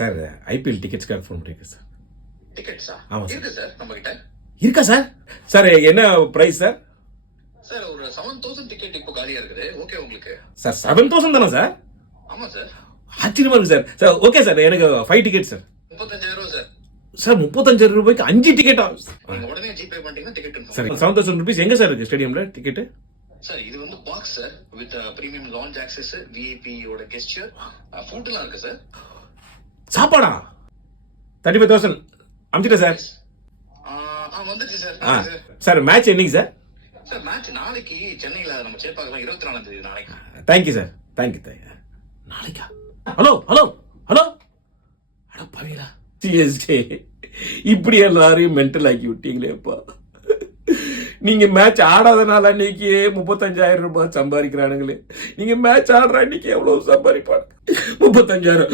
Sir IPL டிக்கெட்ஸ்க்காக phone பண்ணியிருக்கேன் sir. டிக்கெட்ஸா? ஆமாம் sir. இருக்கு சார் நம்ம கிட்ட. இருக்கா சார்? சார் என்ன ப்ரைஸ் சார்? சார் ஒரு 7000 டிக்கெட் இப்போ காலியா இருக்குது. ஓகே உங்களுக்கு? சார் 7000 தானே சார்? ஆமா சார். ஆச்சரியமா இருக்கு சார். சார் ஓகே சார், எனக்கு 5 டிக்கெட் சார். 35,000 சார். சார் 35,000 ரூபாய்க்கு 5 டிக்கெட்டா? நீங்க உடனே ஜிபே பண்ணிட்டீங்கன்னா டிக்கெட் சார் கன்ஃபார்ம். 7000 ருபீஸ் எங்க சார் இருக்கு ஸ்டேடியம்ல டிக்கெட்? சார் இது வந்து box sir with premium launch access, VIP ஓட கெஸ்டர், ஃபுட்லாம் இருக்கு சார். சாப்பாடா? 35,000 அமிச்சிட்டேன் சார். வந்துச்சு சார். சார் மேட்ச் என்னைக்கு சார்? சார் மேட்ச் நாளைக்கு சென்னையில நம்ம சேப்பாக்கலாம் 24ஆம் தேதி நாளைக்கு. Thank you sir. தேங்க்யூ. நாளைக்கா? ஹலோ ஹலோ ஹலோ, அட பாவீங்களா, சிஎஸ்கே இப்படி எல்லாரையும் மென்டல் ஆக்கி விட்டீங்களேப்பா. நீங்க மேட்ச் ஆடாதனால அன்னைக்கு 35,000 ரூபாய் சம்பாதிக்கிறானுங்களே. நீங்க மேட்ச் ஆடுற அன்னைக்கு எவ்வளவு சம்பாதிப்பாங்க? 35,000.